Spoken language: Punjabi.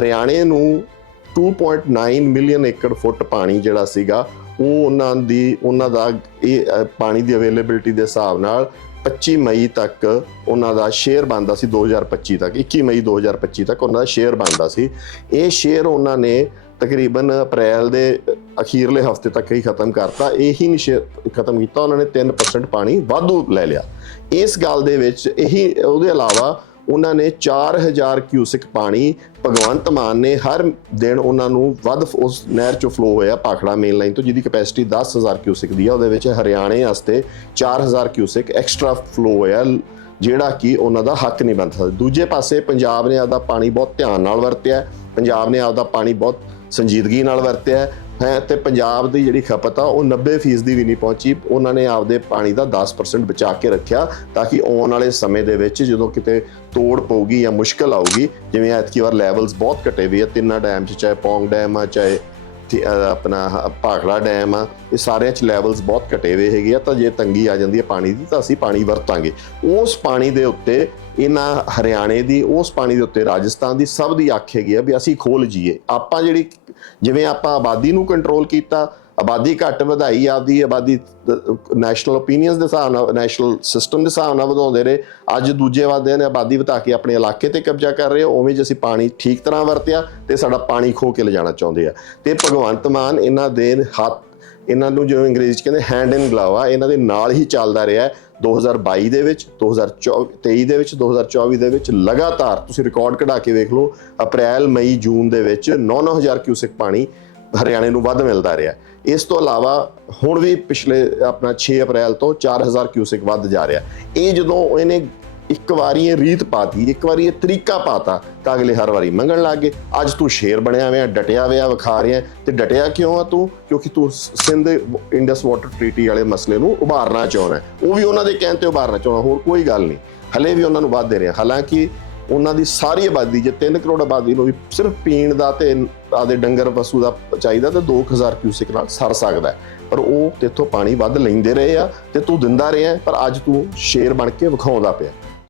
ਹਰਿਆਣੇ ਨੂੰ 2.9 ਮਿਲੀਅਨ ਏਕੜ ਫੁੱਟ ਪਾਣੀ ਜਿਹੜਾ ਸੀਗਾ, ਉਹ ਉਹਨਾਂ ਦੀ, ਉਹਨਾਂ ਦਾ ਇਹ ਪਾਣੀ ਦੀ ਅਵੇਲੇਬਿਲਟੀ ਦੇ ਹਿਸਾਬ ਨਾਲ 25 ਮਈ ਤੱਕ ਉਹਨਾਂ ਦਾ ਸ਼ੇਅਰ ਬਣਦਾ ਸੀ 2025 ਤੱਕ 21 ਮਈ 2025 ਤੱਕ ਉਹਨਾਂ ਦਾ ਸ਼ੇਅਰ ਬਣਦਾ ਸੀ। ਇਹ ਸ਼ੇਅਰ ਉਹਨਾਂ ਨੇ ਤਕਰੀਬਨ ਅਪ੍ਰੈਲ ਦੇ ਅਖੀਰਲੇ ਹਫ਼ਤੇ ਤੱਕ ਹੀ ਖਤਮ ਕਰਤਾ, ਇਹੀ ਨਹੀਂ ਸ਼ੇਅਰ ਖਤਮ ਕੀਤਾ, ਉਹਨਾਂ ਨੇ 3% ਪਾਣੀ ਵਾਧੂ ਲੈ ਲਿਆ। ਇਸ ਗੱਲ ਦੇ ਵਿੱਚ ਇਹੀ, ਉਹਦੇ ਇਲਾਵਾ ਉਹਨਾਂ ਨੇ 4000 ਕਿਊਸਿਕ ਪਾਣੀ ਭਗਵੰਤ ਮਾਨ ਨੇ ਹਰ ਦਿਨ ਉਹਨਾਂ ਨੂੰ ਵੱਧ ਉਸ ਨਹਿਰ ਚੋਂ ਫਲੋ ਹੋਇਆ ਪਾਖੜਾ ਮੇਨ ਲਾਈਨ ਤੋਂ, ਜਿਹਦੀ ਕਪੈਸਿਟੀ 10000 ਕਿਊਸਿਕ ਦੀ ਆ, ਉਹਦੇ ਵਿੱਚ ਹਰਿਆਣੇ ਵਾਸਤੇ 4000 ਕਿਊਸਿਕ ਐਕਸਟਰਾ ਫਲੋ ਹੋਇਆ, ਜਿਹੜਾ ਕਿ ਉਹਨਾਂ ਦਾ ਹੱਕ ਨਹੀਂ ਬਣ ਸਕਦਾ ਦੂਜੇ ਪਾਸੇ ਪੰਜਾਬ ਨੇ ਆਪਦਾ ਪਾਣੀ ਬਹੁਤ ਧਿਆਨ ਨਾਲ ਵਰਤਿਆ, ਪੰਜਾਬ ਨੇ ਆਪਦਾ ਪਾਣੀ ਬਹੁਤ ਸੰਜੀਦਗੀ ਨਾਲ ਵਰਤਿਆ ਹੈ ਹੈ ਤੇ ਪੰਜਾਬ ਦੀ ਜਿਹੜੀ ਖਪਤ ਆ, ਉਹ 90% ਦੀ ਵੀ ਨਹੀਂ ਪਹੁੰਚੀ। ਉਹਨਾਂ ਨੇ ਆਪਦੇ ਪਾਣੀ ਦਾ 10% ਬਚਾ ਕੇ ਰੱਖਿਆ ਤਾਂ ਕਿ ਆਉਣ ਵਾਲੇ ਸਮੇਂ ਦੇ ਵਿੱਚ ਜਦੋਂ ਕਿਤੇ ਤੋੜ ਪਊਗੀ ਜਾਂ ਮੁਸ਼ਕਲ ਆਊਗੀ, ਜਿਵੇਂ ਐਤਕੀ ਵਾਰ ਲੈਵਲਸ ਬਹੁਤ ਘਟੇ ਹੋਏ ਆ, ਤਿੰਨਾਂ ਡੈਮ 'ਚ, ਚਾਹੇ ਪੌਂਗ ਡੈਮ ਆ, ਚਾਹੇ ਆਪਣਾ ਭਾਖੜਾ ਡੈਮ ਆ, ਇਹ ਸਾਰਿਆਂ 'ਚ ਲੈਵਲਸ ਬਹੁਤ ਘਟੇ ਹੋਏ ਹੈਗੇ ਆ, ਤਾਂ ਜੇ ਤੰਗੀ ਆ ਜਾਂਦੀ ਹੈ ਪਾਣੀ ਦੀ, ਤਾਂ ਅਸੀਂ ਪਾਣੀ ਵਰਤਾਂਗੇ। ਉਸ ਪਾਣੀ ਦੇ ਉੱਤੇ ਇਹਨਾਂ ਹਰਿਆਣੇ ਦੀ, ਉਸ ਪਾਣੀ ਦੇ ਉੱਤੇ ਰਾਜਸਥਾਨ ਦੀ ਸਭ ਦੀ ਅੱਖ ਹੈਗੀ ਆ ਵੀ ਅਸੀਂ ਖੋਲ ਜੀਏ ਆਪਾਂ ਜਿਹੜੀ ਜਿਵੇਂ ਆਪਾਂ ਆਬਾਦੀ ਨੂੰ ਕੰਟਰੋਲ ਕੀਤਾ, ਆਬਾਦੀ ਘੱਟ ਵਧਾਈ ਆਪਦੀ, ਆਬਾਦੀ ਨੈਸ਼ਨਲ ਓਪੀਨੀਅਨਸ ਦੇ ਹਿਸਾਬ ਨਾਲ ਨੈਸ਼ਨਲ ਸਿਸਟਮ ਦੇ ਹਿਸਾਬ ਨਾਲ ਵਧਾਉਂਦੇ ਰਹੇ। ਅੱਜ ਦੂਜੇ ਵਾਦੇ ਨੇ ਆਬਾਦੀ ਵਧਾ ਕੇ ਆਪਣੇ ਇਲਾਕੇ ਤੇ ਕਬਜ਼ਾ ਕਰ ਰਹੇ ਉਵੇਂ ਜੇ ਅਸੀਂ ਪਾਣੀ ਠੀਕ ਤਰ੍ਹਾਂ ਵਰਤਿਆ ਤੇ ਸਾਡਾ ਪਾਣੀ ਖੋ ਕੇ ਲਿਜਾਣਾ ਚਾਹੁੰਦੇ ਆ। ਤੇ ਭਗਵੰਤ ਮਾਨ ਇਹਨਾਂ ਦੇ ਹੱਥ ਇਹਨਾਂ ਨੂੰ ਜਿਵੇਂ ਅੰਗਰੇਜ਼ੀ ਚ ਕਹਿੰਦੇ ਹੈਂਡ ਇਨ ਗਲਾਵਾ ਇਹਨਾਂ ਦੇ ਨਾਲ ਹੀ ਚੱਲਦਾ ਰਿਹਾ ਹੈ। 2022 ਦੇ ਵਿੱਚ 2023 ਦੇ ਵਿੱਚ 2024 ਦੇ ਵਿੱਚ ਲਗਾਤਾਰ, ਤੁਸੀਂ ਰਿਕਾਰਡ ਕਢਾ ਕੇ ਵੇਖ ਲਓ, ਅਪ੍ਰੈਲ, ਮਈ, ਜੂਨ ਦੇ ਵਿੱਚ 9-9000 ਕਿਊਸਿਕ ਪਾਣੀ ਹਰਿਆਣੇ ਨੂੰ ਵੱਧ ਮਿਲਦਾ ਰਿਹਾ। ਇਸ ਤੋਂ ਇਲਾਵਾ ਹੁਣ ਵੀ ਪਿਛਲੇ ਆਪਣਾ 6 ਅਪ੍ਰੈਲ ਤੋਂ 4000 ਕਿਊਸਿਕ ਵੱਧ ਜਾ ਰਿਹਾ। ਇਹ ਜਦੋਂ ਇਹਨੇ ਇੱਕ ਵਾਰੀ ਇਹ ਰੀਤ ਪਾਤੀ, ਇੱਕ ਵਾਰੀ ਇਹ ਤਰੀਕਾ ਪਾਤਾ ਤਾਂ ਅਗਲੇ ਹਰ ਵਾਰੀ ਮੰਗਣ ਲੱਗ ਗਏ। ਅੱਜ ਤੂੰ ਸ਼ੇਰ ਬਣਿਆ ਹੋਇਆ, ਡਟਿਆ ਹੋਇਆ, ਵਿਖਾ ਰਿਹਾ ਤੇ ਡਟਿਆ ਕਿਉਂ ਆ ਤੂੰ? ਕਿਉਂਕਿ ਤੂੰ ਸਿੰਧ ਇੰਡਸ ਵਾਟਰ ਟ੍ਰੀਟੀ ਵਾਲੇ ਮਸਲੇ ਨੂੰ ਉਭਾਰਨਾ ਚਾਹੁੰਦਾ ਉਹ ਵੀ ਉਹਨਾਂ ਦੇ ਕਹਿਣ ਤੇ ਉਭਾਰਨਾ ਚਾਹੁੰਦਾ, ਹੋਰ ਕੋਈ ਗੱਲ ਨਹੀਂ। ਹਲੇ ਵੀ ਉਹਨਾਂ ਨੂੰ ਵਾਅਦੇ ਰਿਹਾ। ਹਾਲਾਂਕਿ ਉਹਨਾਂ ਦੀ ਸਾਰੀ ਆਬਾਦੀ, ਜੇ 3 ਕਰੋੜ ਆਬਾਦੀ ਨੂੰ ਵੀ ਸਿਰਫ ਪੀਣ ਦਾ ਤੇ ਆਦੇ ਡੰਗਰ ਪਸ਼ੂ ਦਾ ਚਾਹੀਦਾ ਤੇ 2000 ਕਿਊਸਿਕ ਨਾਲ ਸਰ ਸਕਦਾ ਪਰ ਉਹ ਤੇਥੋਂ ਪਾਣੀ ਵੱਧ ਲੈਂਦੇ ਰਹੇ ਆ ਤੇ ਤੂੰ ਦਿੰਦਾ ਰਿਹਾ ਪਰ ਅੱਜ ਤੂੰ ਸ਼ੇਰ ਬਣ ਕੇ ਵਿਖਾਉਂਦਾ ਪਿਆ।